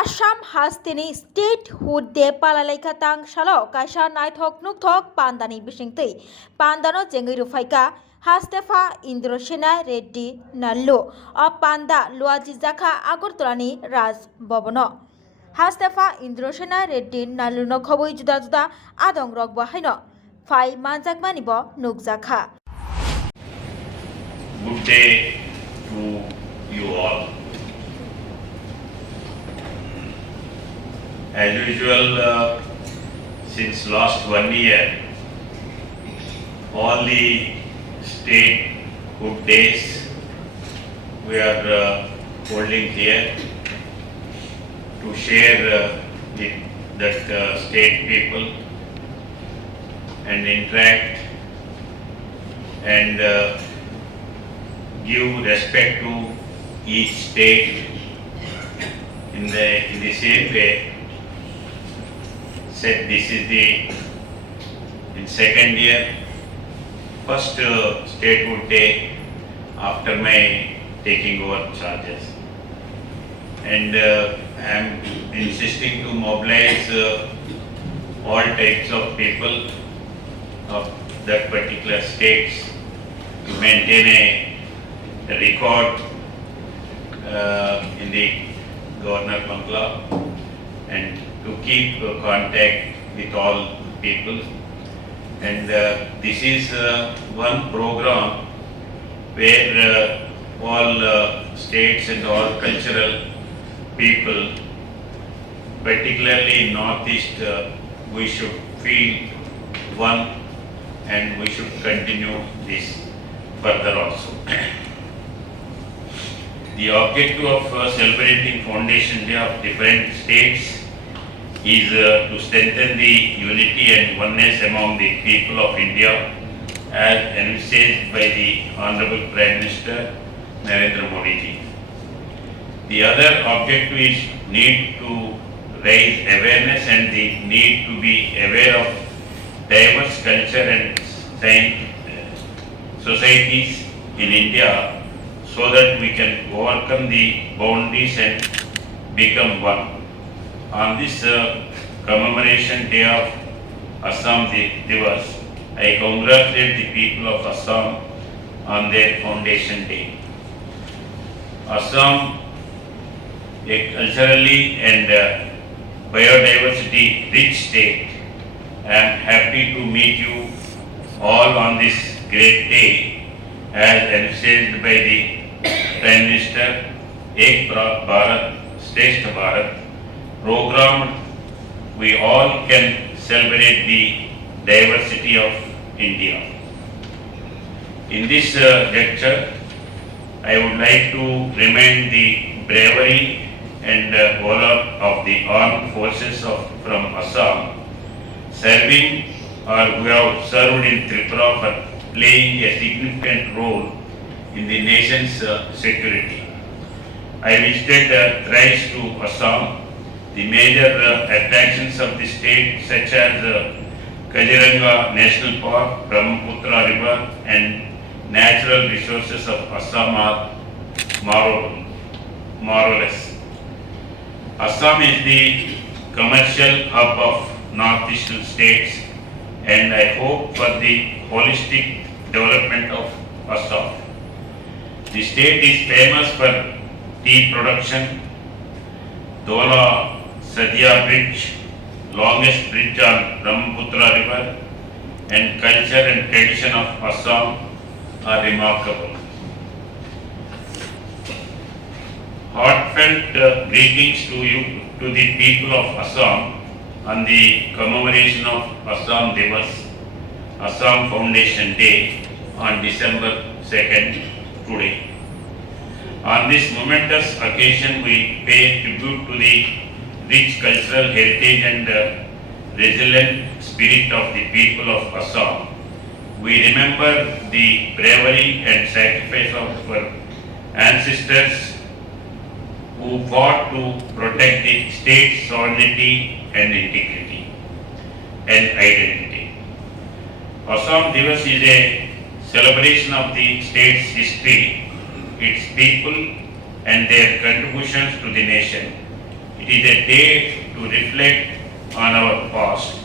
Assam has tini statehood de palaikha tang shalo kaisa naithok nukthok pandani bisingtwi pandano jengui rufaika Hastefa Indrosena Reddy Nallo o panda luaji jakha Agartalani Raj bhawano Hastefa Indrosena Reddy Nallo no khobui juda juda adong rok bahaino phai manjakmani bo nukjakha. Good day to you all. As usual, since last 1 year, all the statehood days we are holding here to share with that state people and interact and give respect to each state in the same way. Said this is in second year, first statehood day after my taking over charges, and I am insisting to mobilize all types of people of that particular states to maintain a record in the Governor Bangla and to keep contact with all people. And this is one program where all states and all cultural people, particularly in Northeast, we should feel one and we should continue this further also. The objective of celebrating Foundation Day of different states is to strengthen the unity and oneness among the people of India as envisaged by the Honorable Prime Minister Narendra Modi ji. The other objective is need to raise awareness and the need to be aware of diverse culture and societies in India so that we can overcome the boundaries and become one. On this commemoration day of Assam Divas, I congratulate the people of Assam on their foundation day. Assam, a culturally and biodiversity rich state. I am happy to meet you all on this great day as envisaged by the Prime Minister Ek Bharat, Shrestha Bharat program. We all can celebrate the diversity of India. In this lecture, I would like to remind the bravery and valor of the armed forces from Assam, serving or who have served in Tripura for playing a significant role in the nation's security. I visited thrice to Assam. The major attractions of the state such as Kaziranga National Park, Brahmaputra River and natural resources of Assam are marvelous. Assam is the commercial hub of northeastern states and I hope for the holistic development of Assam. The state is famous for tea production. Dola Sadia Bridge, longest bridge on Brahmaputra River, and culture and tradition of Assam are remarkable. Heartfelt greetings to you, to the people of Assam on the commemoration of Assam Divas, Assam Foundation Day on December 2nd today. On this momentous occasion, we pay tribute to the rich cultural heritage and resilient spirit of the people of Assam. We remember the bravery and sacrifice of our ancestors who fought to protect the state's sovereignty and integrity and identity. Assam Divas is a celebration of the state's history, its people and their contributions to the nation. It is a day to reflect on our past,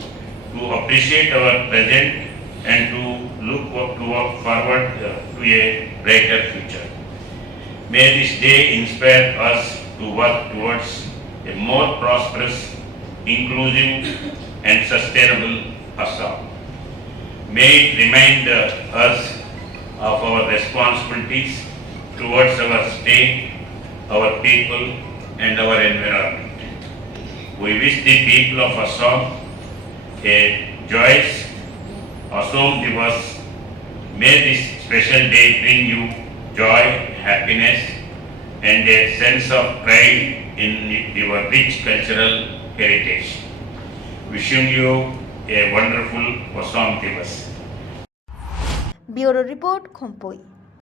to appreciate our present, and to look forward to a brighter future. May this day inspire us to work towards a more prosperous, inclusive, and sustainable Assam. May it remind us of our responsibilities towards our state, our people, and our environment. We wish the people of Assam a joyous Assam Divas. May this special day bring you joy, happiness, and a sense of pride in your rich cultural heritage. Wishing you a wonderful Assam Divas. Bureau Report, Khumpui.